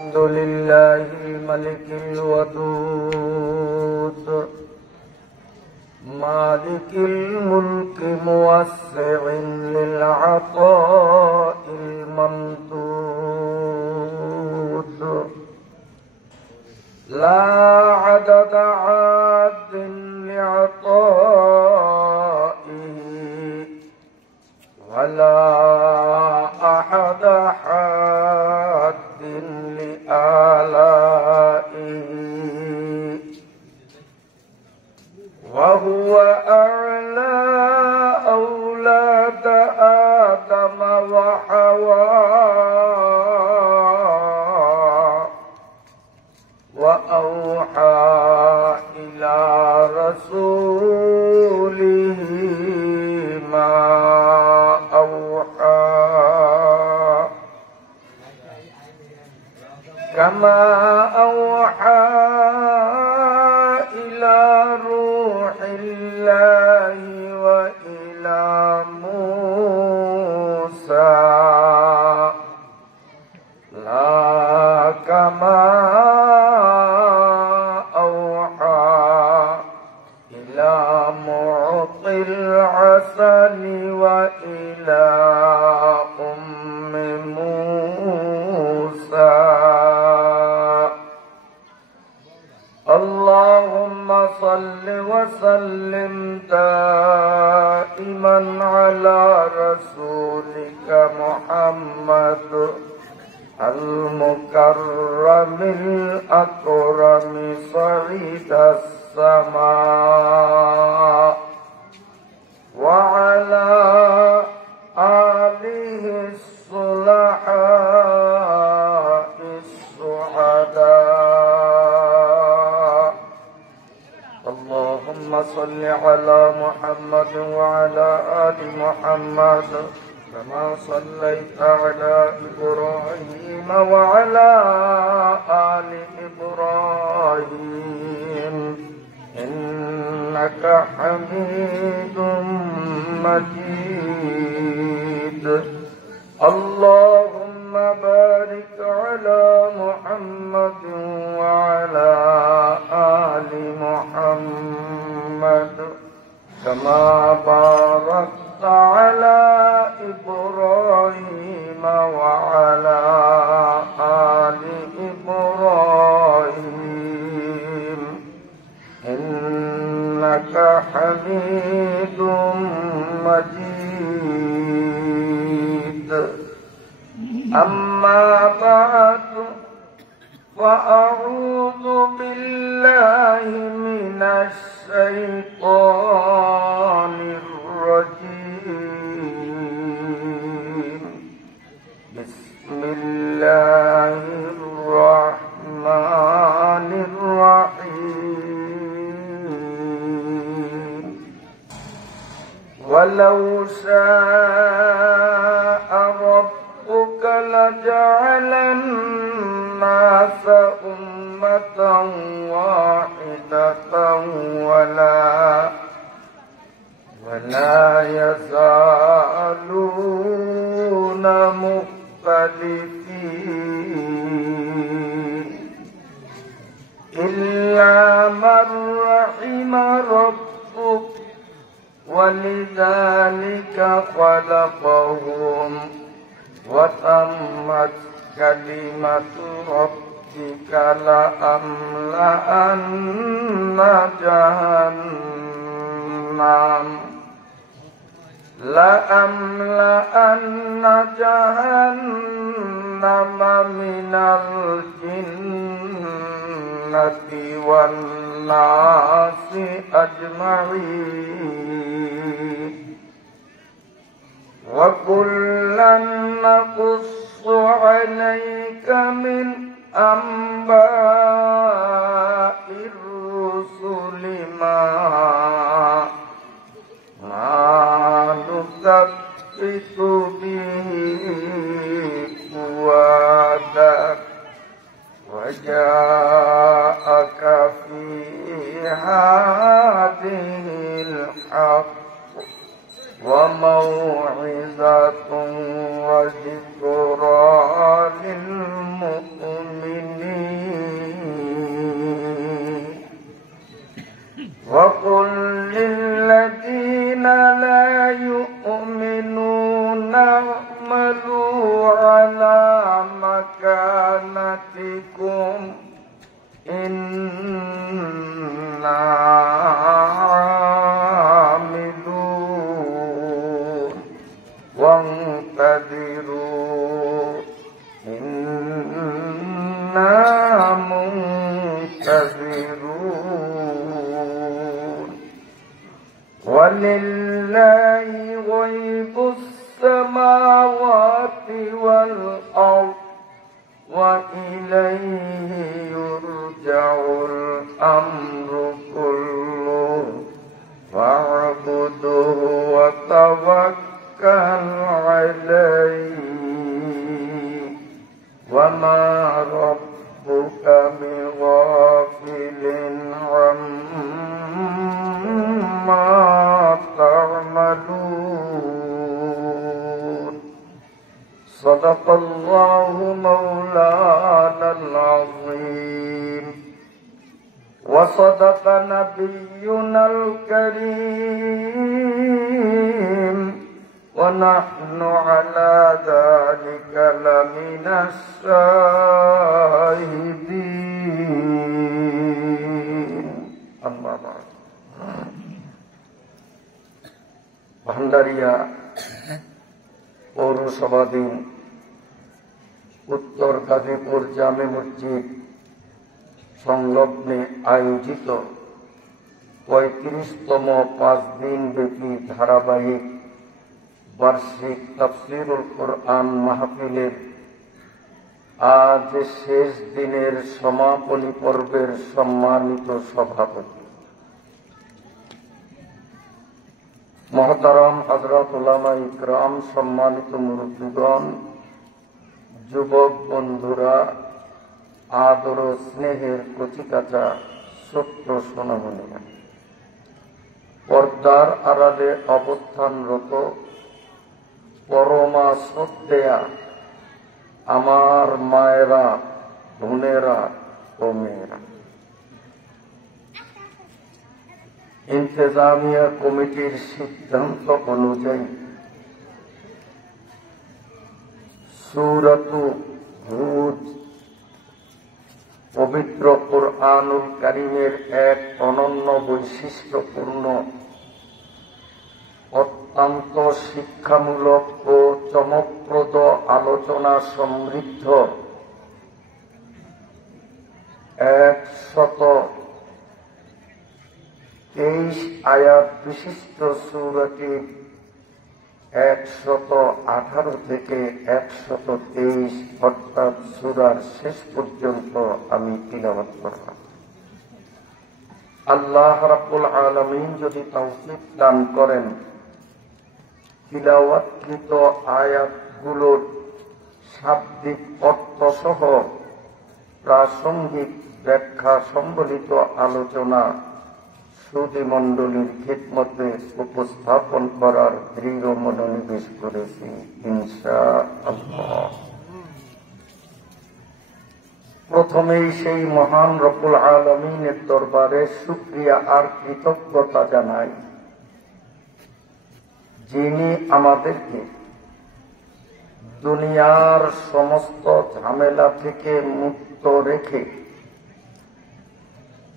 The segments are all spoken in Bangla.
الحمد لله الملك الودود مالك الملك موسع للعطاء الممدود لا عدد عاد لعطائه ولا أحد حاد لآلائه وهو أعلى أولاد آدم وحواء وأوحى إلى رسوله ما أوحى كما أوحى إلى روح الله وإلى موسى لا كما أوحى إلى معطي العسل وإلى أم موسى اللهم صل وسلم دائما على رسولك محمد المكرم الأكرم صعيد السماء وعلى آله الصلحاء السعداء اللهم صل على محمد وعلى آل محمد كما صليت على إبراهيم وعلى آل إبراهيم إنك حميد مجيد اللهم بارك على محمد وعلى آل محمد كما باركت على إبراهيم وعلى آل إبراهيم إنك حميد مجيد أما بعد فأعوذ بالله من الشيطان الرجيم بسم الله الرحمن الرحيم ولو شاء ربك لجعل الناس أمة واحدة ولا يزالون مختلفين إلا من رحم ربك ولذلك خلقهم وتمت كلمة ربك لأملأن جهنم من الجنة والناس أجمعين وكلا نقص عليك من أنباء الرسل ما نثبت به فؤادك وجاءك في هذه الحق وموعظة وذكرى للمؤمنين أمانتكم إنا عاملون وانتظروا إنا منتظرون ولله غيب السماوات والأرض وإليه يرجع الأمر كله فاعبده وتوكل عليه وما ربك بغافل عما تعملون صدق الله مولانا العظيم وصدق نبينا الكريم ونحن على ذلك لمن الشاهدين أما بعد ভান্ডারিয়া পৌরসভাধীন উত্তর গাজীপুর জামে মসজিদ সংলগ্নে আয়োজিত ৩৫তম ৫ দিন ব্যাপী ধারাবাহিক বার্ষিক তাফসীরুল কোরআন মাহফিলের আজ শেষ দিনের সমাপনী পর্বের সম্মানিত সভাপতি মহতারাম হযরত উলামা ইকরাম, সম্মানিত মুরব্বিগণ, যুবক বন্ধুরা, আদর ও স্নেহের কচিকাঁচা ছোট্ট সোনামণিরা, পর্দার আড়ালে অবস্থানরত পরমা শ্রদ্ধেয়া আমার মায়েরা, বোনেরা ও মেয়েরা, ইন্তেজামিয়া কমিটির সিদ্ধান্ত অনুযায়ী সূরাতুল হুদ পবিত্র কুরআনুল কারীমের এক অনন্য বৈশিষ্ট্যপূর্ণ, অত্যন্ত শিক্ষামূলক ও চমকপ্রদ আলোচনা সমৃদ্ধ 123 আয়াত বিশিষ্ট সূরাটি 118 থেকে 123 অর্থাৎ সূরার শেষ পর্যন্ত আমি তিলাওয়াত করলাম। আল্লাহ রাব্বুল আলামিন যদি তৌফিক দান করেন, তিলাওয়াতকৃত আয়াতগুলোর শাব্দিক অর্থসহ প্রাসঙ্গিক ব্যাখ্যা সম্বলিত আলোচনা সুধী মণ্ডলীর খিদমতে উপস্থাপন করার দৃঢ় মনোনিবেশ করেছি ইনশাআল্লাহ। প্রথমেই সেই মহান রব্বুল আলামিনের দরবারে শুকরিয়া আর কৃতজ্ঞতা জানাই, যিনি আমাদেরকে দুনিয়ার সমস্ত ঝামেলা থেকে মুক্ত রেখে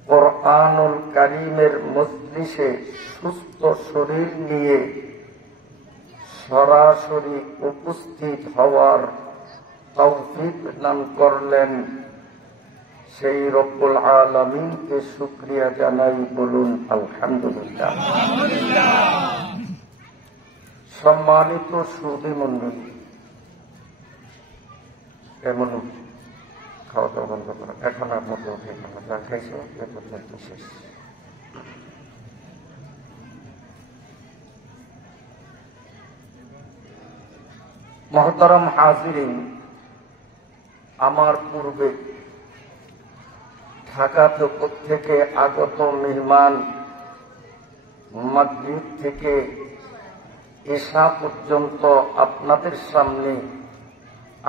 কুরআনুল কারীমের মজলিসে সুস্থ শরীর নিয়ে সরাসরি উপস্থিত হওয়ার তৌফিক দান করলেন। সেই রব্বুল আলামিনকে শুকরিয়া জানাই, বলুন আলহামদুলিল্লাহ। সম্মানিত সুধী মণ্ডলী, এমন খাওয়া দাওয়া বন্ধ করা, এখন আর মধ্যে উঠে যা খাইছে এ পর্যন্ত শেষ। মহতারাম হাজিরিন, আমার পূর্বে ঢাকা থেকে আগত মেহমান মাগরিব থেকে ঈশা পর্যন্ত আপনাদের সামনে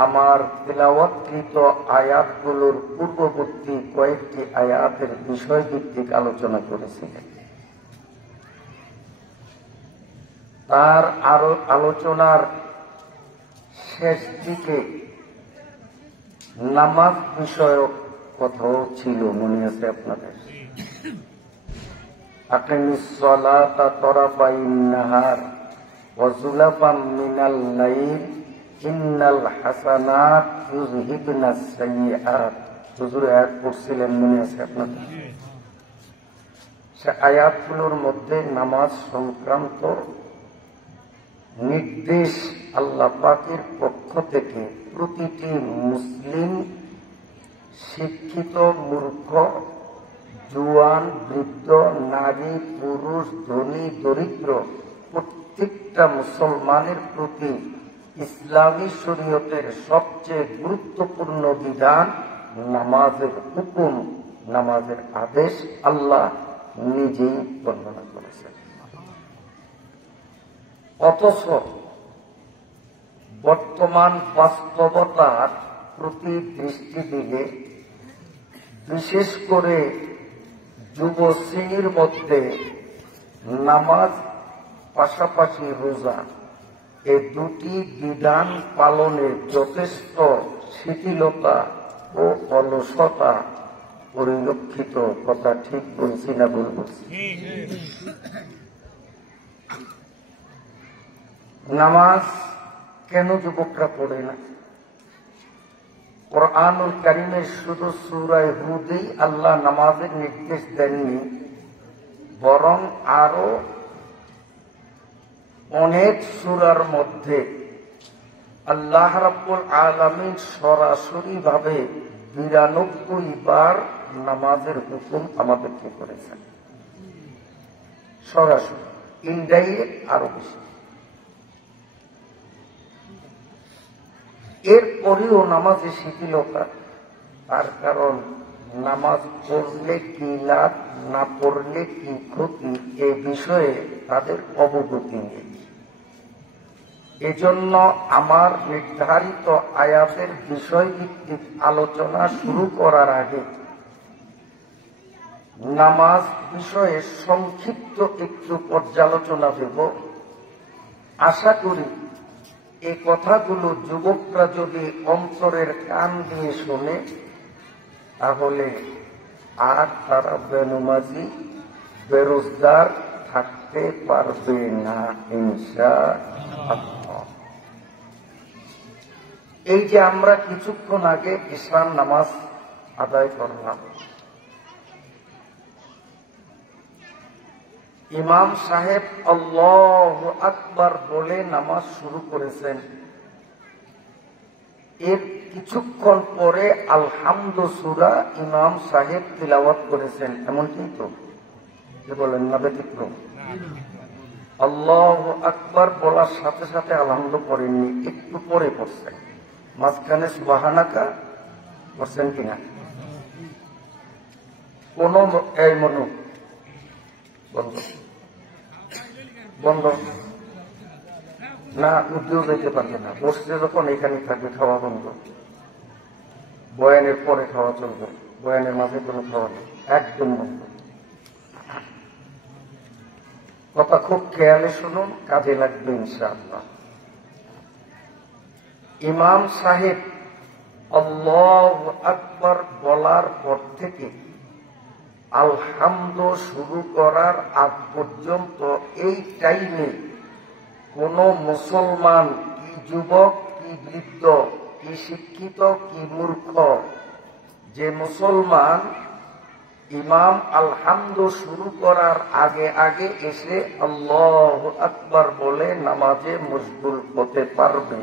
আমার তিলাওয়াতকৃত আয়াতগুলোর পূর্ববর্তী কয়েকটি আয়াতের বিষয়ভিত্তিক আলোচনা করেছিলেন। তার আরো আলোচনার শেষ দিকে নামাজ বিষয়ক কথাও ছিল, মনে আছে আপনাদের? আকিমিস সালাতা তরাফাইন নাহার ওয়া যুলাফাম মিনাল লাইল ইন্নাল হাসানাত ইউযহিবনাস সাইয়্যাত। হুজুর আয়াত পড়ছিলেন, মনে আছে আপনাদের? সে আয়াতগুলোর মধ্যে নামাজ সংক্রান্ত নির্দেশ আল্লাহ পাকের পক্ষ থেকে প্রতিটি মুসলিম, শিক্ষিত, মূর্খ, জুয়ান, বৃদ্ধ, নারী, পুরুষ, ধনী, দরিদ্র, প্রত্যেকটা মুসলমানের প্রতি ইসলামী শরীয়তের সবচেয়ে গুরুত্বপূর্ণ বিধান নামাজের হুকুম, নামাজের আদেশ আল্লাহ নিজেই বর্ণনা করেছেন। অথচ বর্তমান বাস্তবতার প্রতি দৃষ্টি দিলে, বিশেষ করে যুব শ্রেণীর মধ্যে নামাজ পাশাপাশি রোজা, এই দুটি বিধান পালনে যথেষ্ট শিথিলতা ও অলসতা পরিলক্ষিত। কথা ঠিক বলছি না ভুল বলছি? নামাজ কেন যুবকরা পড়ে না? কুরআনুল কারীমের শুধু সূরা হুদেই আল্লাহ নামাজের নির্দেশ দেননি, বরং আরো অনেক সূরার মধ্যে আল্লাহ রাব্বুল আলামিন সরাসরি ভাবে ৯২ বার নামাজের হুকুম আমাদেরকে করেছেন। সরাসরি, ইনডাইরেক্ট আরো বেশি। এরপরেও নামাজে শিথিলতা, তার কারণ নামাজ পড়লে কি লাভ, না পড়লে কি ক্ষতি, এ বিষয়ে তাদের অবগতি নেই। এজন্য আমার নির্ধারিত আয়াতের বিষয়ভিত্তিক আলোচনা শুরু করার আগে নামাজ বিষয়ে সংক্ষিপ্ত একটু পর্যালোচনা দেব। আশা করি এই কথাগুলো যুবকরা যদি অন্তরের কান দিয়ে শোনে, তাহলে আর তারা বেনমাজি, বেরোজগার থাকতে পারবে না ইনশাআল্লাহ। এই যে আমরা কিছুক্ষণ আগে ইশরার নামাজ আদায় করলাম, ইমাম সাহেব আল্লাহু আকবার বলে নামাজ শুরু করেছেন। এর কিছুক্ষণ পরে আলহামদু সূরা ইমাম সাহেব তিলাওয়াত করেছেন, এমনটি তো বলেন না? ব্যতিক্রম। আল্লাহু আকবার বলার সাথে সাথে আলহামদু পড়েননি, একটু পরে পড়ছেন। মাঝখানে সুবহানাকা পড়ছেন কিনা? কোন এই মনু বন্ধ বন্ধ না, উঠেও যেতে পারবে না। বসতে যখন এখানে থাকবে, খাওয়া বন্ধ। বয়ানের পরে খাওয়া চলবে, বয়ানের মাঝে কোনো খাওয়া নেই, একদম বন্ধ। কথা খুব খেয়ালে শুনুন, কাজে লাগবে ইনশাআল্লাহ। ইমাম সাহেব আল্লাহু আকবার বলার পর থেকে আলহামদু শুরু করার আগ পর্যন্ত এই টাইমে কোন মুসলমান, কি যুবক, কি বৃদ্ধ, কি শিক্ষিত, কি মূর্খ, যে মুসলমান ইমাম আলহামদু শুরু করার আগে আগে এসে আল্লাহু আকবার বলে নামাজে মশগুল হতে পারবে,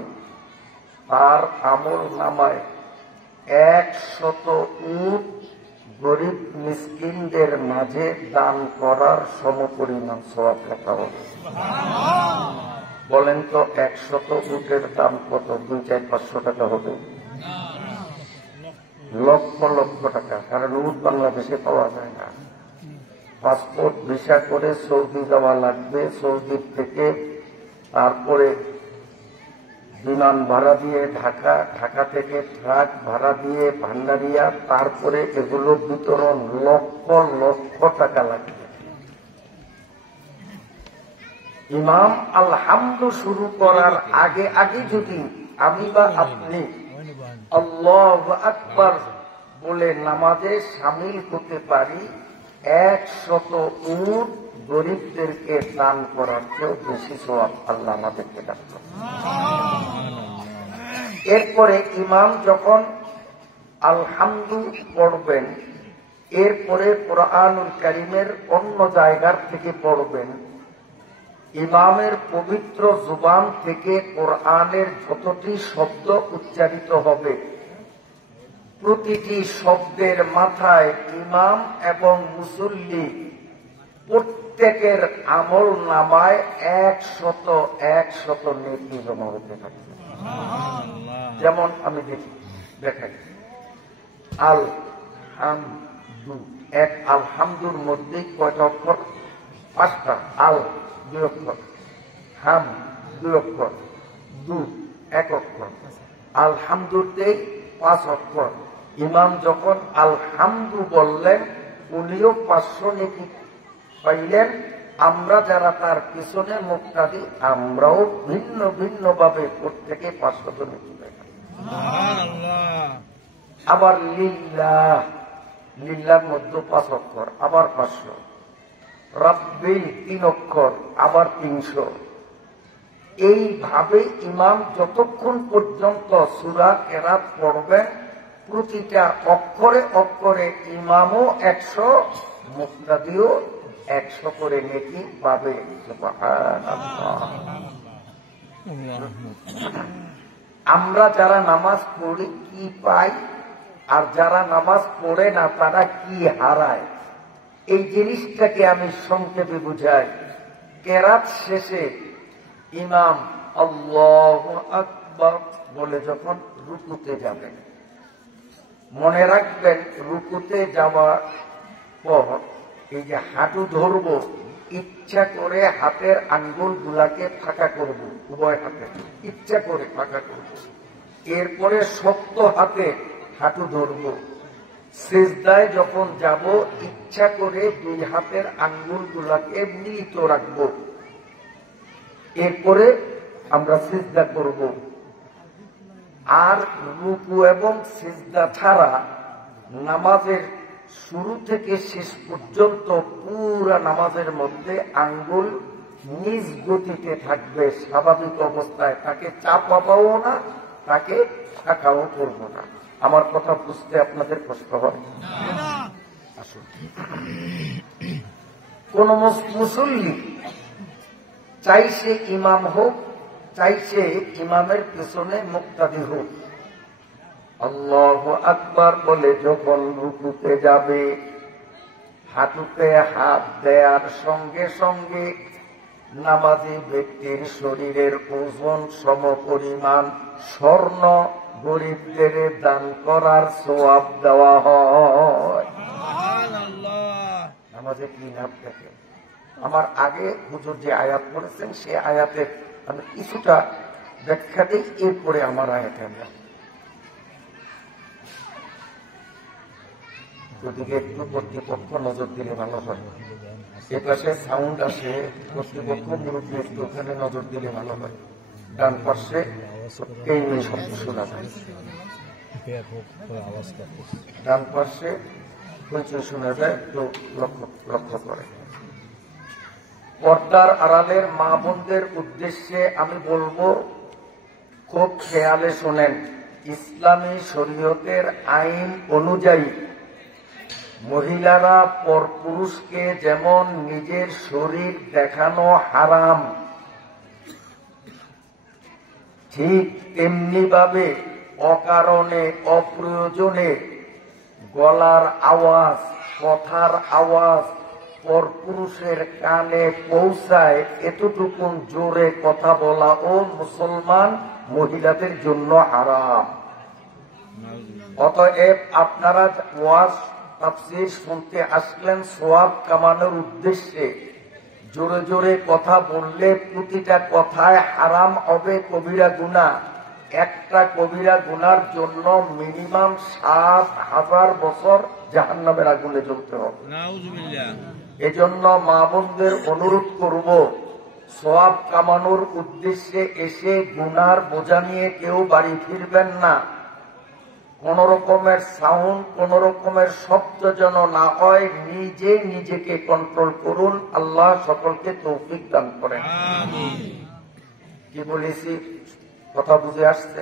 তার আমল নামায় ১০০ উট গরিব মিসকিনদের মাঝে দান করার সমপরিমাণ সওয়াব লেখা হবে। বলেন তো ১০০ উটের দাম কত? ২-৪-৫০০ টাকা হবে? লক্ষ লক্ষ টাকা। কারণ উট বাংলাদেশে পাওয়া যায় না। পাসপোর্ট ভিসা করে সৌদি যাওয়া লাগবে, সৌদি থেকে তারপরে বিমান ভাড়া দিয়ে ঢাকা, ঢাকা থেকে ট্রাক ভাড়া দিয়ে ভান্ডারিয়া, তারপরে এগুলো বিতরণ, লক্ষ লক্ষ টাকা লাগবে। ইমাম আলহামদু শুরু করার আগে আগে যদি আমি বা আপনি আল্লাহু আকবার বলে নামাজে শামিল হতে পারি, 100 উট গরিবদেরকে দান করার চেয়েও বেশি সওয়াব আল্লাহ আমাদেরকে দান করেন। এরপরে ইমাম যখন আলহামদু পড়বেন, এরপরে কুরআনুল কারীমের অন্য জায়গার থেকে পড়বেন। ইমামের পবিত্র জুবান থেকে কোরআনের যতটি শব্দ উচ্চারিত হবে, প্রতিটি শব্দের মাথায় ইমাম এবং মুসল্লি প্রত্যেকের আমল নামায় 100 নেকি জমা হতে থাকবে। যেমন আমি দেখাই, আল হামদু, এক আলহামদুর মধ্যে কয়টা অক্ষর? 5টা। আল 2 অক্ষর, হাম 2 অক্ষর, দু 1 অক্ষর, আলহামদুতে 5 অক্ষর। ইমাম যখন আলহামদু বললেন, উনিও 500 নেকি পাইলেন। আমরা যারা তার পিছনে মুক্তাদি, আমরাও ভিন্ন ভিন্ন ভাবে প্রত্যেকে 500 নেকি পাইলাম। আবার লিল্লাহ, লিল্লার মধ্যে 5 অক্ষর, আবার 500। রাব্বিল 3 অক্ষর, আবার 300। এইভাবে ইমাম যতক্ষণ পর্যন্ত সূরা কেরাত পড়বেন, প্রতিটা অক্ষরে অক্ষরে ইমামও 100, মুক্তাদিও 100 করে নেকি পাবে। সুবহানাল্লাহ। আমরা যারা নামাজ পড়ি কি পাই, আর যারা নামাজ পড়ে না তারা কি হারায়, এই জিনিসটাকে আমি সংক্ষেপে বুঝাই। কেরাত শেষে ইমাম আল্লাহু আকবার বলে যখন রুকুতে যাবেন, মনে রাখবেন রুকুতে যাওয়ার পর এই যে হাঁটু ধরব, ইচ্ছা করে হাতের আঙ্গুল গুলাকে ফাঁকা করব, উভয় হাতে ইচ্ছা করে ফাঁকা করব। এরপরে শক্ত হাতে হাঁটু ধরব। সিজদায় যখন যাব, ইচ্ছা করে 2 হাতের আঙ্গুল গুলাকে মিলিত রাখব। এরপরে আমরা সিজদা করব। আর রুকু এবং সিজদা ছাড়া নামাজের শুরু থেকে শেষ পর্যন্ত পুরা নামাজের মধ্যে আঙ্গুল নিজ গতিতে থাকবে, স্বাভাবিক অবস্থায়। তাকে চাপাবো না, তাকে ফাঁকাও করব না। আমার কথা বুঝতে আপনাদের কষ্ট হয়? আসুন, কোন মুসল্লি চাই সে ইমাম হোক, চাই সে ইমামের পেছনে মুক্তাদি হোক, আল্লাহু আকবার বলে যখন রুকুতে যাবে, হাঁটুতে হাত দেওয়ার সঙ্গে সঙ্গে নামাজি ব্যক্তির শরীরের ওজন সমপরিমাণ স্বর্ণ গরিবদের দান করার সওয়াব দেওয়া হয়। নামাজে কি লাভ থাকে? আমার আগে হুজুর যে আয়াত পড়েছেন, সে আয়াতের আমি কিছুটা ব্যাখ্যা দিই, এরপরে আমার আয়াতে আমরা ওদিকে একটু কর্তৃপক্ষ নজর দিলে ভালো হয়। এ পাশে সাউন্ড আসে, কর্তৃপক্ষ মুরব্বী একটু ওখানে নজর দিলে ভালো হয়। ডান পাশে এই শব্দ শোনা যায়, ডান পাশে হইচই শোনা যায়, একটু লক্ষ্য করে। পর্দার আড়ালের মা বোনদের উদ্দেশ্যে আমি বলবো, খুব খেয়ালে শোনেন। ইসলামী শরীয়তের আইন অনুযায়ী মহিলারা পরপুরুষকে যেমন নিজের শরীর দেখানো হারাম, ঠিক তেমনি ভাবে অকারণে অপ্রয়োজনে গলার আওয়াজ, কথার আওয়াজ পরপুরুষের কানে পৌঁছায়, এতটুকুন জোরে কথা বলা ও মুসলমান মহিলাদের জন্য হারাম। অতএব আপনারা ওয়াজ তাফসীর শুনতে আসলেন সওয়াব কামানোর উদ্দেশ্যে, জোরে জোরে কথা বললে প্রতিটা কথায় হারাম হবে কবিরা গুনাহ। একটা কবিরা গুনার জন্য মিনিমাম 7,000 বছর জাহান্নামের আগুনে জ্বলতে হবে। এজন্য মা বোনদের অনুরোধ করব, সওয়াব কামানোর উদ্দেশ্যে এসে গুনার বোঝা নিয়ে কেউ বাড়ি ফিরবেন না। কোন রকমের সাউন্ড, কোন রকমের শব্দ যেন না হয়, নিজে নিজেকে কন্ট্রোল করুন। আল্লাহ সকলকে তৌফিক দান করেন। কি বলেছি কথা বুঝে আসছে?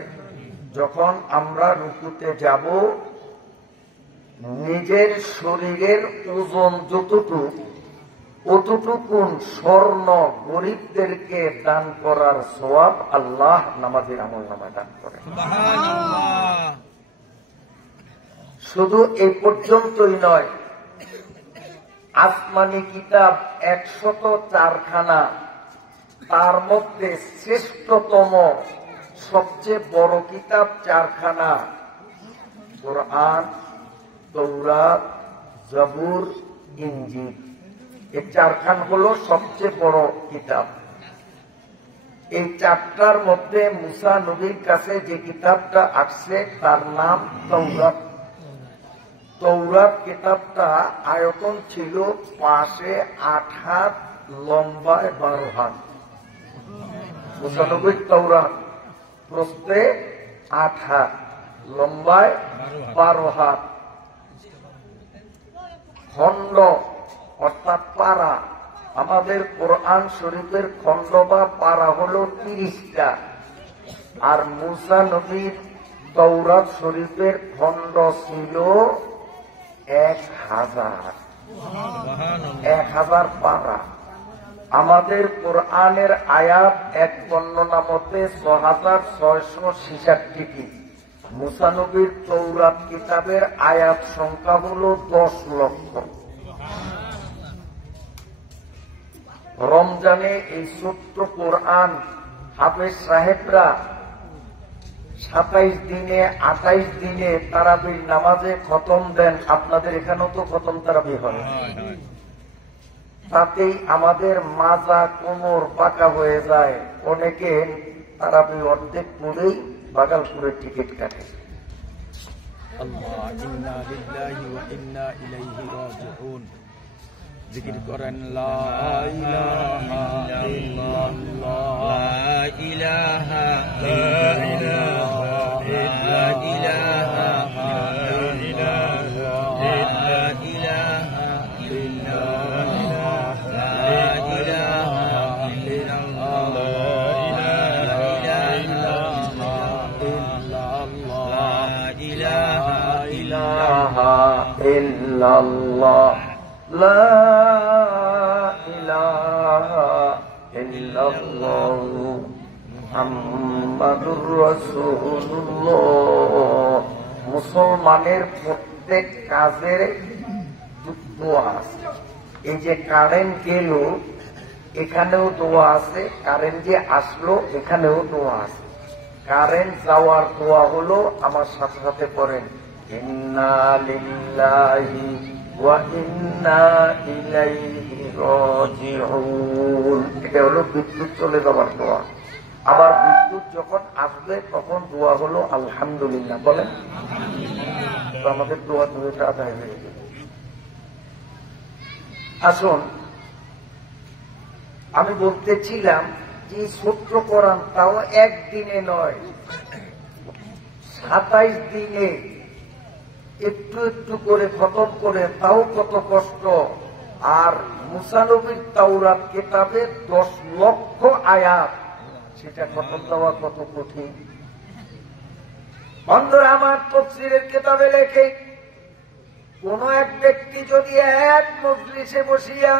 যখন আমরা রুকুতে যাব, নিজের শরীরের ওজন যতটুকু অতটুকুন স্বর্ণ গরিবদেরকে দান করার সওয়াব আল্লাহ নামাজের আমলনামায় দান করেন। শুধু এই পর্যন্তই নয়, আসমানি কিতাব 104 খানা, তার মধ্যে শ্রেষ্ঠতম সবচেয়ে বড় কিতাব 4 খানা, কুরআন, তাওরাত, জবুর, ইনজিল। এই 4 খান হলো সবচেয়ে বড় কিতাব। এই 4টার মধ্যে মুসা নবীর কাছে যে কিতাবটা আসছে তার নাম তাওরাত। তাওরাত কিতাবটা আয়তন ছিল 508 হাত, লম্বায় 12 হাত। মুসা নবীর তাওরাত প্রস্থে 8 হাত, লম্বায় 12 হাত। খণ্ড অর্থাৎ পারা, আমাদের কোরআন শরীফের খণ্ড বা পারা হলো 30টা, আর মুসা নবীর তাওরাত শরীফের খণ্ড ছিল 1000 পারা। আমাদের কোরআনের আয়াত এক বর্ণনা মতে 6666টি। মুসা নবীর তাওরাত কিতাবের আয়াত সংখ্যা হল 10 লক্ষ। রমজানে এই ছোট্ট কোরআন হাফেজ সাহেবরা 27 দিনে 28 দিনে তারাবির নামাজে খতম দেন। আপনাদের এখানেও তো খতম তারাবি হয়। তাতেই আমাদের মাজা কোমর পাকা হয়ে যায়। অনেকে তারাবি অর্ধেক পড়েই বাগালপুরের টিকিট কাটে। আল্লাহ, ইন্না লিল্লাহি ওয়া ইন্না ইলাইহি রাজিউন। জিকির করেন লা ইলাহা ইল্লাল্লাহ, লা ইলাহা ইল্লাল্লাহ, লা ইলাহা ইল্লাল্লাহ, লা ইলাহা ইল্লাল্লাহ, লা ইলাহা ইল্লাল্লাহ, লা ইলাহা ইল্লাল্লাহ, লা ইলাহা ইল্লাল্লাহ, মুহাম্মাদুর রাসূলুল্লাহ। মুসলমানের প্রত্যেক কাজের দোয়া আছে। এই যে কারেন্ট গেল, এখানেও দোয়া আছে। কারেন্ট যে আসলো, এখানেও দোয়া আছে। কারেন্ট যাওয়ার দোয়া হলো, আমার সাথে সাথে পড়েন, ইন্না লিল্লাহি ওয়া ইন্না ইলাইহি রাজিউন। এটা হলো বিদ্যুৎ চলে যাওয়ার দোয়া। আবার বিদ্যুৎ যখন আসবে তখন দোয়া হলো আলহামদুলিল্লাহ। বলেন, তো আমাদের দোয়া দুটো আদায় হয়ে গেল। আসুন, আমি বলতেছিলাম যে ছোট্ট কোরআন তাও একদিনে নয়, 27 দিনে একটু একটু করে খতম করে, তাও কত কষ্ট। আর মুসা নবীর তাওরাত কিতাবে 10 লক্ষ আয়াত, সেটা খতম দেওয়া কত কঠিন। বন্ধুরা আমার, তাফসীরের কিতাবে লেখে, কোন এক ব্যক্তি যদি এক মজলিসে বসিয়া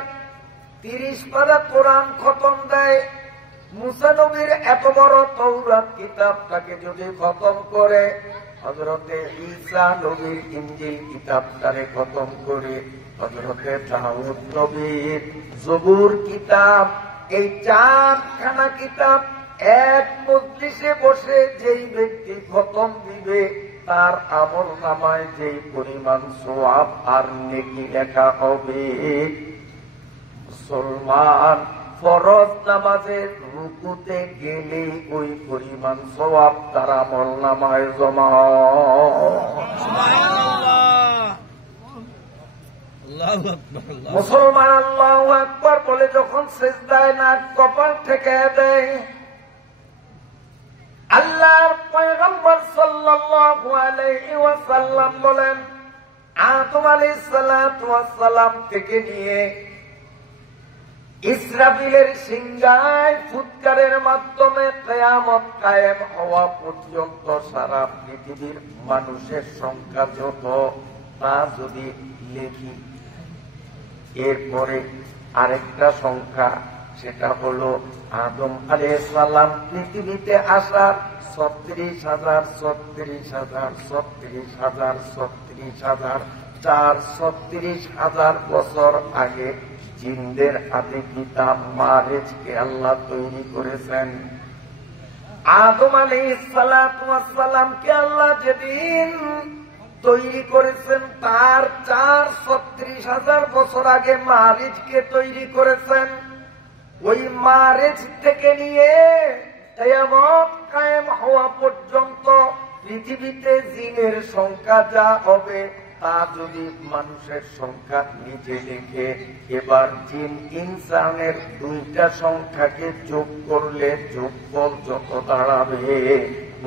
30 পারা কোরআন খতম দেয়, মুসা নবীর এত বড় তাওরাত কিতাবটাকে যদি খতম করে, হযরতে ঈসা নবীর ইনজিল কিতাবটারে খতম করে, হযরতে দাউদ নবীর জবুর কিতাব, এই 4 খানা কিতাব এক মজলিসে বসে যেই ব্যক্তি খতম দিবে, তার আমলনামায় যেই পরিমাণ সওয়াব আর নেকি লেখা হবে, মুসলমান ফরজ নামাজের রুকুতে গেলে ওই পরিমাণ সওয়াব তার আমলনামায় জমা। মুসলমান আল্লাহু আকবার বলে যখন সিজদায় নাক কপাল ঠেকে দেয়, আল্লাহর পয়গম্বর সাল্লাল্লাহু আলাইহি ওয়াসাল্লাম বলেন, আদম আলাইহিস সালাতু ওয়াস সালাম থেকে নিয়ে ইসরাফিলের সিংহায় ফুৎকারের মাধ্যমে কিয়ামত কায়েম হওয়া পর্যন্ত সারা পৃথিবীর মানুষের সংখ্যা যত তা যদি লিখি, এরপরে আরেকটা সংখ্যা, সেটা হলো আদম আলাইহিস সালাম পৃথিবীতে আসার 36,000 বছর আগে জিনদের আদি পিতা মারেজকে আল্লাহ তৈরি করেছেন। আদম আলাইহিস সালাতু ওয়াস সালামকে আল্লাহ যেদিন তৈরি করেছেন তার 36,000 বছর আগে মারিজকে তৈরি করেছেন। ওই মারিজ থেকে নিয়ে কিয়ামত কায়েম হওয়া পর্যন্ত পৃথিবীতে জিনের সংখ্যা যা হবে তা যদি মানুষের সংখ্যা নিজে লিখে, এবার জিন ইনসানের দুইটা সংখ্যাকে যোগ করলে যোগফল যত দাঁড়াবে,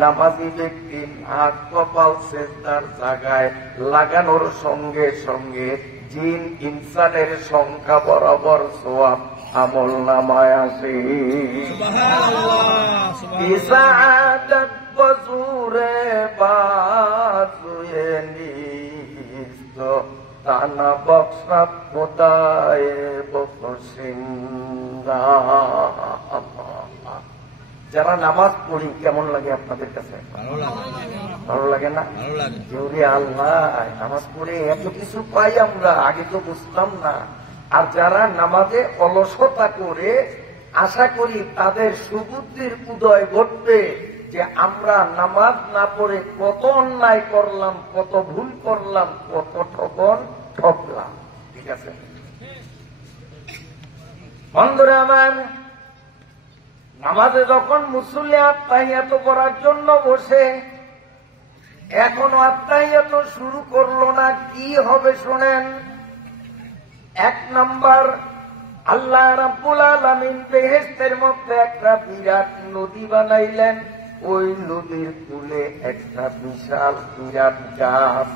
নামাজি ব্যক্তি নাক কপাল সিজদার জায়গায় লাগানোর সঙ্গে সঙ্গে জিন ইনসানের সংখ্যা বরাবর সওয়াব আমল নামায় আসে। ইসাআদাত বজুরে বাজুয়ে নিস্ত তানা বক্সা খোদায়ে বকসিন্দা। যারা নামাজ পড়ি কেমন লাগে আপনাদের কাছে? ভালো লাগে না? জোরে আল্লাহ, নামাজ পড়ে এত কিছু পাই আমরা, আগে তো বুঝতাম না। আর যারা নামাজে অলসতা করে, আশা করি তাদের সুবুদ্ধির উদয় ঘটবে যে আমরা নামাজ না পড়ে কত অন্যায় করলাম, কত ভুল করলাম, কত ঠকলাম। ঠিক আছে বন্ধুরা আমার, নামাজে যখন মুসল্লি আত্তাহিয়াত করার জন্য বসে, এখনো আত্তাহিয়াত শুরু করলো না, কি হবে শোনেন। 1 নম্বর, আল্লাহ রাব্বুল আলামিন বেহেশতের মধ্যে একটা বিরাট নদী বানাইলেন। ওই নদীর কূলে একটা বিশাল বিরাট গাছ,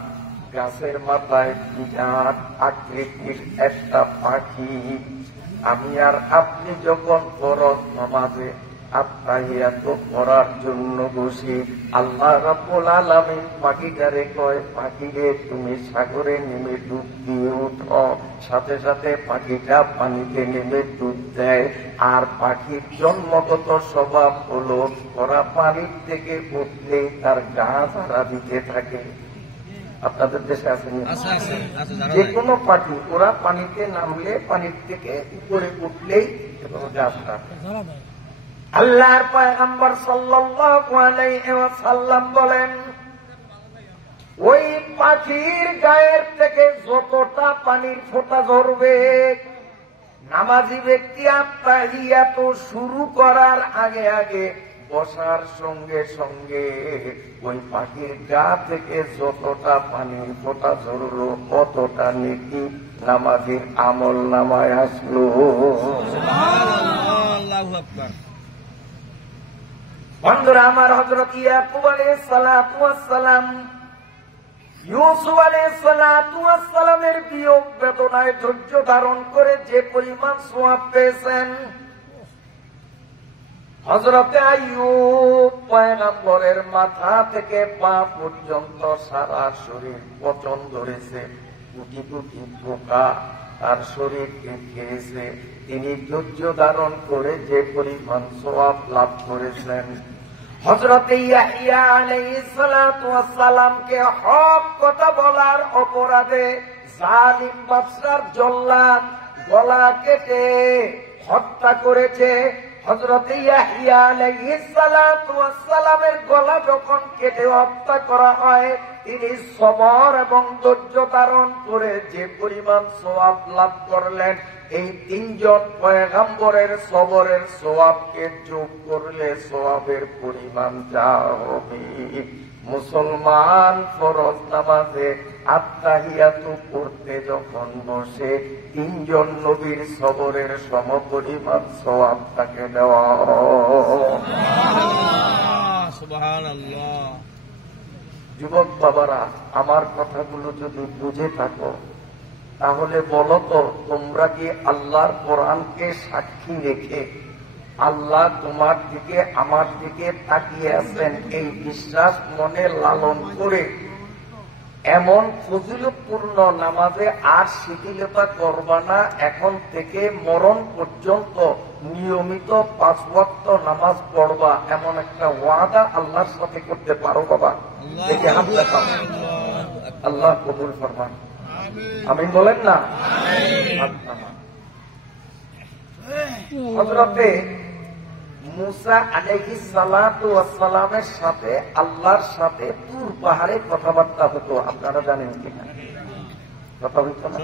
গাছের মাথায় বিরাট আকৃতির একটা পাখি। আমি আর আপনি যখন ফরজ নামাজে আত্তাহিয়াত করার জন্য বসি, আল্লাহ রাব্বুল আলামিন পাখিটারে কয়, পাখিরে তুমি সাগরে নেমে ডুব দিয়ে উঠো। সাথে সাথে পাখিটা পানিতে নেমে ডুব দেয়। আর পাখির জন্মগত স্বভাব হলো ওরা পানির থেকে উঠলেই তার গা ঝাড়া দিতে থাকে। আপনাদের দেশে আসেনি? যে কোনো পাখি ওরা পানিতে নামলে, পানির থেকে উপরে উঠলেই গা ঝাড়া। আল্লাহর পয়গম্বর সাল্লাল্লাহু আলাইহি ওয়াসাল্লাম বলেন, ওই পাখির গায়ের থেকে যতটা পানির ফোঁটা ঝরবে, নামাজি ব্যক্তি আত্তাহিয়াত শুরু করার আগে আগে বসার সঙ্গে সঙ্গে ওই পাখির গা থেকে যতটা পানির ফোঁটা ঝরলো অতটা নেকি নামাজির আমল নামায় আসলো। আল্লাহু আকবার। বন্ধুরা আমার, হযরত ইয়াকুব আলাইহিস সালাতু ওয়াস সালাম ইউসুফ আলাইহিস সালাতু ওয়াস সালামের বিয়োগ বেদনায় ধৈর্য ধারণ করে যে পরিমাণ সওয়াব পেয়েছেন, হযরত আইয়ুব পয়গম্বরের মাথা থেকে পা পর্যন্ত সারা শরীর পচন ধরেছে, কোটি কোটি পোকা তার শরীরকে খেয়েছে। তিনি ধৈর্য ধারণ করে যে পরিমাণ সওয়াব লাভ করেছেন, হযরত ইয়াহইয়া আলাইহিস সালাতু ওয়াস সালামকে হক কথা বলার অপরাধে জালিম বাদশার জল্লাদ গলা কেটে হত্যা করেছে। হযরত ইয়াহইয়া আলাইহিস সালাতু ওয়াস সালামের গলা যখন কেটে হত্যা করা হয়, তিনি সবর এবং ধৈর্য ধারণ করে যে পরিমাণ সওয়াব লাভ করলেন, এই 3 জন পয়গম্বরের সবরের সওয়াবকে যোগ করলে সওয়াবের পরিমাণ যা হবে, মুসলমান ফরজ নামাজে আত্তাহিয়াত পড়তে যখন বসে 3 জন নবীর সবরের সমপরিমাণ সওয়াব তাকে দেওয়া। সুবহানাল্লাহ। যুবক বাবারা, আমার কথাগুলো যদি বুঝে থাকো তাহলে বলো তো, তোমরা কি আল্লাহর কোরআনকে সাক্ষী রেখে আল্লাহ তোমার দিকে আমার দিকে তাকিয়ে আছেন এই বিশ্বাস মনে লালন করে এমন ফজিলতপূর্ণ নামাজে আর শিথিলতা করবা না, এখন থেকে মরণ পর্যন্ত নিয়মিত 5 ওয়াক্ত নামাজ পড়বা, এমন একটা ওয়াদা আল্লাহর সাথে করতে পারো বাবা? দেখে হাত দেখাও। আল্লাহ কবুল ফরমান। আমিন বলেন না? হযরতে মুসা আলাইহিস সালাতু ওয়াস সালামের সাথে আল্লাহর সাথে তুর পাহাড়ে কথাবার্তা হতো, আপনারা জানেন কিনা? কথা হতো না?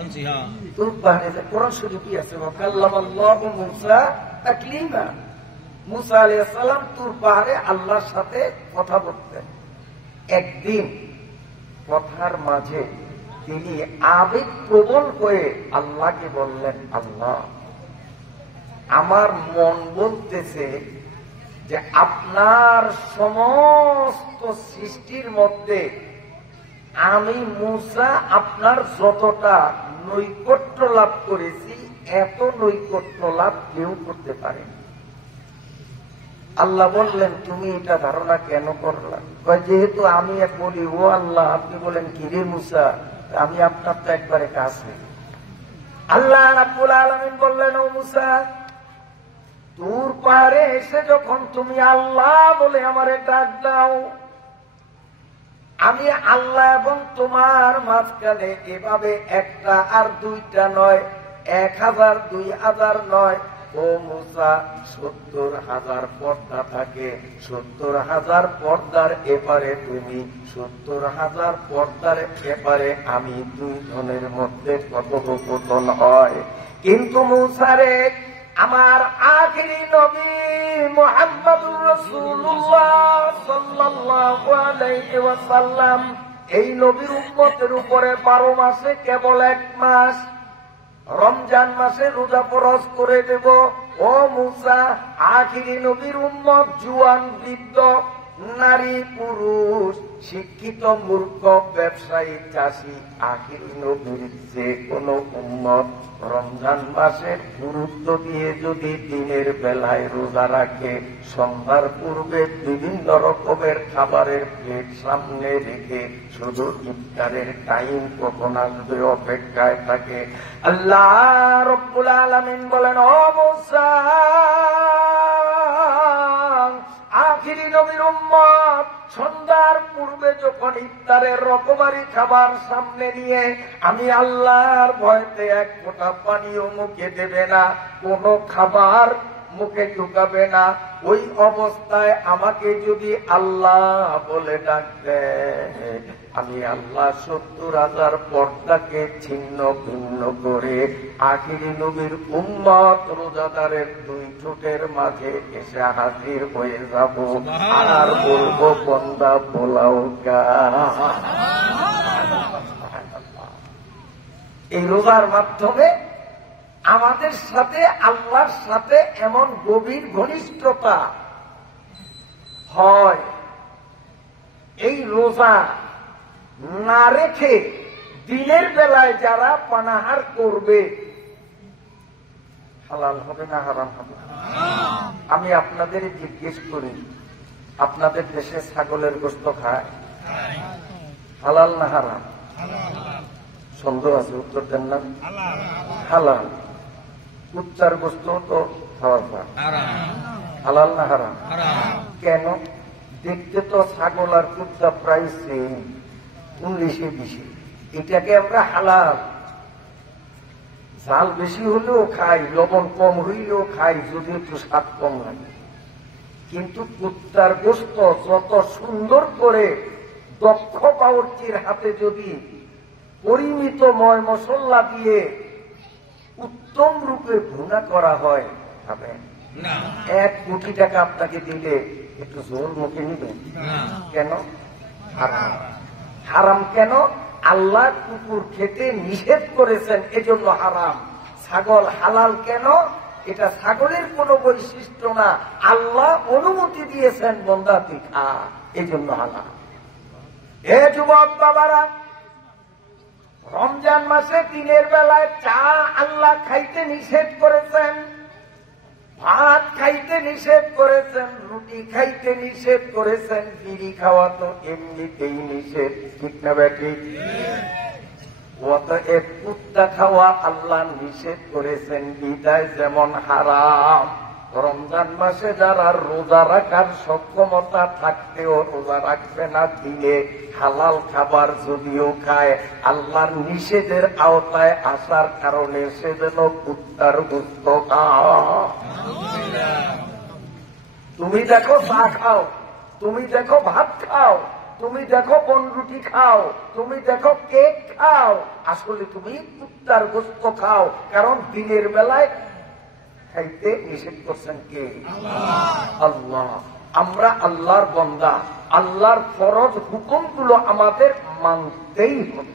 তুর পাহাড়ে কোরআন শরীফে আছে, ওয়াকাল্লামাল্লাহু মুসা তাকলিমা। মুসা আলাইহিস সালাম তুর পাহাড়ে আল্লাহর সাথে কথা বলতেন। একদিন কথার মাঝে তিনি আবেগ প্রবল হয়ে আল্লাহকে বললেন, আল্লাহ, আমার মন বলতেছে যে আপনার সমস্ত সৃষ্টির মধ্যে আমি মুসা আপনার যতটা নৈকট্য লাভ করেছি এত নৈকট্য লাভ কেউ করতে পারে। আল্লাহ বললেন, তুমি এটা ধারণা কেন করলা? যেহেতু আমি বলি, ও আল্লাহ, আপনি বলেন কি রে মুসা, আমি আপনার তো একবারে কাছে। আল্লাহ রাব্বুল আলামিন বললেন, ও মুসা, তুর পাহাড়ে এসে যখন তুমি আল্লাহ বলে আমারে ডাক দাও, আমি আল্লাহ এবং তোমার মাঝখানে এভাবে একটা আর দুইটা নয়, 1000 2000 নয়, ও মুসা 70,000 পর্দা থাকে। 70,000 পর্দার এপারে তুমি, 70,000 পর্দার এপারে আমি, 2 জনের মধ্যে কথোপকথন হয়। কিন্তু মুসারে, আমার আখিরি নবী মুহাম্মদুর রাসূলুল্লাহ সাল্লাল্লাহু আলাইহি ওয়াসাল্লাম, এই নবীর উম্মতের উপরে 12 মাসে কেবল 1 মাস রমজান মাসে রোজা ফরজ করে দেব। ও মুসা, আখিরি নবীর উম্মত জুয়ান বৃদ্ধ, নারী পুরুষ, শিক্ষিত মূর্খ, ব্যবসায়ী, চাষী, আখিরি নবীর যে কোনো উম্মত রমজান মাসের গুরুত্ব দিয়ে যদি দিনের বেলায় রোজা রাখে, সন্ধ্যার পূর্বে বিভিন্ন রকমের খাবারের প্লেট সামনে রেখে শুধু ইফতারের টাইম কখন আসবে অপেক্ষায় থাকে। আল্লাহ রাব্বুল আলামিন বলেন, ও মুসা, আখিরি নবীর উম্মত সন্ধ্যার পূর্বে যখন ইফতারের রকমারি খাবার সামনে নিয়ে আমি আল্লাহর ভয়তে 1 ফোঁটা পানিও মুখে দেবে না, কোনো খাবার মুখে ঢুকাবে না, ওই অবস্থায় আমাকে যদি আল্লাহ বলে ডাক দেয়, আমি আল্লাহ 70,000 পর্দাকে ছিন্ন ভিন্ন করে আখিরি নবীর উম্মত রোজাদারের 2 ঠোঁটের মাঝে এসে হাজির হয়ে যাব, আর বলবো, বন্দা বোলাও গা। এই রোজার মাধ্যমে আমাদের সাথে আল্লাহর সাথে এমন গভীর ঘনিষ্ঠতা হয়। এই রোজা না রেখে দিনের বেলায় যারা পানাহার করবে, হালাল হবে না হারাম হবে? আমি আপনাদের জিজ্ঞেস করি, আপনাদের দেশে ছাগলের গোশত খায়, হালাল না হারাম? সন্দেহ আছে, উত্তর দেন না। হালাল। কুত্তার গোশত তো খাওয়া যায়, হালাল না হারাম? কেন? দেখতে তো ছাগল আর কুত্তা প্রায় সেম, 19-20। এটাকে আমরা হালাল। ঝাল বেশি হলেও খাই, লবণ কম হইলেও খাই, যদি একটু স্বাদ কম লাগে। কিন্তু কুত্তার গোশত যত সুন্দর করে দক্ষ বাবুর্চির হাতে যদি পরিমিত ময় মশলা দিয়ে উত্তম রূপে ভুনা করা হয়, খাবেন? 1 কোটি টাকা আপনাকে দিলে একটু জোর মুখে নিবেন? কেন? হারাম। হারাম কেন? আল্লাহ কুকুর খেতে নিষেধ করেছেন, এজন্য হারাম। ছাগল হালাল কেন? এটা ছাগলের কোনো বৈশিষ্ট্য না, আল্লাহ অনুমতি দিয়েছেন বন্দা তুই খা, এই জন্য হালাল। হে যুবক বাবারা, রমজান মাসে দিনের বেলায় চা আল্লাহ খাইতে নিষেধ করেছেন, ভাত খাইতে নিষেধ করেছেন, রুটি খাইতে নিষেধ করেছেন, বিড়ি খাওয়া তো এমনিতেই নিষেধ, ঠিক না বেটি? অতএব কুত্তা খাওয়া আল্লাহ নিষেধ করেছেন, বিদায় যেমন হারাম। রমজান মাসে যারা রোজা রাখার সক্ষমতা থাকতেও রোজা রাখবে না, দিনে হালাল খাবার যদিও খায়, আল্লাহর নিষেধের আওতায় আসার কারণে সে যেন কুত্তার গোশত খায়। তুমি দেখো চা খাও, তুমি দেখো ভাত খাও, তুমি দেখো বনরুটি খাও, তুমি দেখো কেক খাও, আসলে তুমি কুত্তার গোশত খাও, কারণ দিনের বেলায় খাইতে নিষেধ করছেন কে? আল্লাহ। আমরা আল্লাহর বান্দা, আল্লাহর ফরজ হুকুমগুলো আমাদের মানতেই হবে।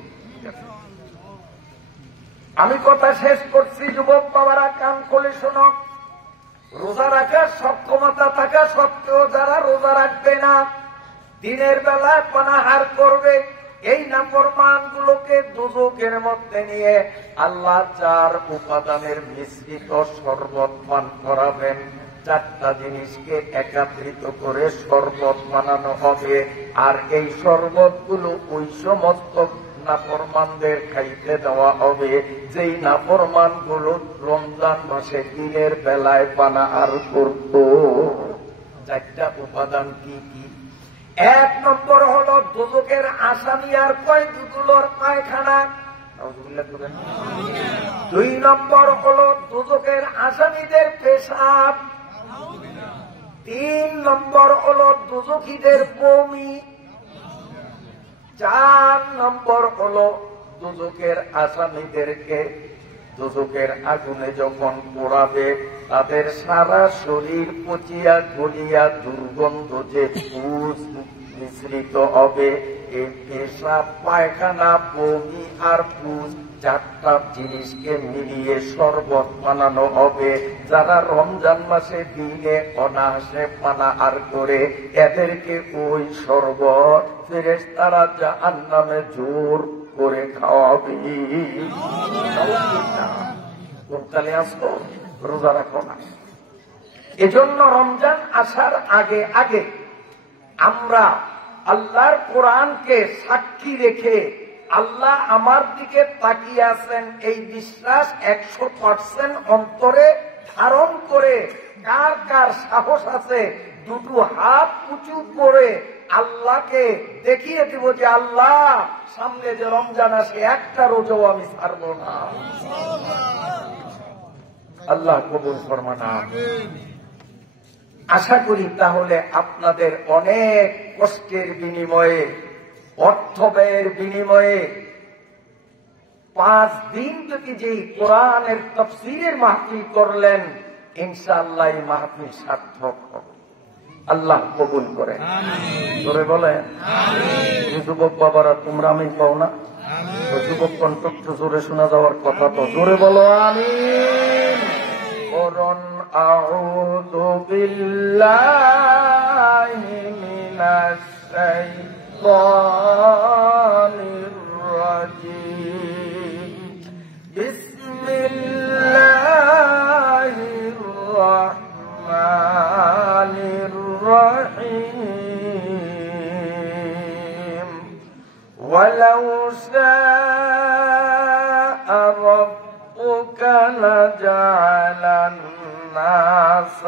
আমি কথা শেষ করছি, যুবক বাবারা কান খুলে শোনো। রোজা রাখার সক্ষমতা থাকা সত্ত্বেও যারা রোজা রাখবে না, দিনের বেলায় পানাহার করবে, এই নাফরমানগুলোকে দুজকের মধ্যে নিয়ে আল্লাহ 4 উপাদানের মিশ্রিত শরবত পান করাবেন। 4টা জিনিসকে একত্রিত করে শরবত বানানো হবে, আর এই শরবতগুলো ওই সমস্ত নাফরমানদের খাইতে দেওয়া হবে যেই নাফরমানগুলো রমজান মাসে দিনের বেলায় পানাহার করত। 4টা উপাদান কি কি? 1 নম্বর হলো দুজকের আসামি আর কয়েদিগুলোর পায়খানা। 2 নম্বর হলো দুজকের আসামিদের পেশাব। 3 নম্বর হলো দুজকিদের বমি। 4 নম্বর হলো দুজকের আসামিদেরকে দুজকের আগুনে যখন পোড়াবে তাদের সারা শরীর পচিয়া গলিয়া দুর্গন্ধ যে পুষ মিশ্রিত হবে, এই পেশাব, পায়খানা, বমি আর পুষ 4টা জিনিসকে মিলিয়ে শরবত বানানো হবে। যারা রমজান মাসে দিনে অনায়াসে পানাহার করে এদেরকে ওই শরবত ফেরেশতারা জাহান্নামে জোর করে খাওয়াবে। কোনকালে আসতো? রোজা রাখো না। এজন্য রমজান আসার আগে আগে আমরা আল্লাহর কোরআনকে সাক্ষী রেখে আল্লাহ আমার দিকে তাকিয়ে আছেন এই বিশ্বাস 100% অন্তরে ধারণ করে কার কার সাহস আছে 2 হাত উঁচু করে আল্লাহকে দেখিয়ে দিব যে আল্লাহ সামনে যে রমজান আসে একটা রোজাও আমি ছাড়ব না। আল্লাহ কবুল ফরমান। আশা করি তাহলে আপনাদের অনেক কষ্টের বিনিময়ে, অর্থ ব্যয়ের বিনিময়ে 5 দিন যদি যে কোরআনের তাফসীরের মাহফিল করলেন, ইনশাআল্লাহ এই মাহফিল সার্থক হবে। আল্লাহ কবুল করেন। জোরে বলেন আমিন। যুবক বাবারা তোমরা আমি পাও না? যুবক কণ্ঠ জোরে শোনা যাওয়ার কথা, তো জোরে বলো আমিন। করুন আউযু বিল্লাহি মিনাশ শাইতানির রাজীম। বিসমিল্লাহির রাহমানির রাহিম। ওয়ালাউ শাআ রাব্বুকা লাজআলান নাস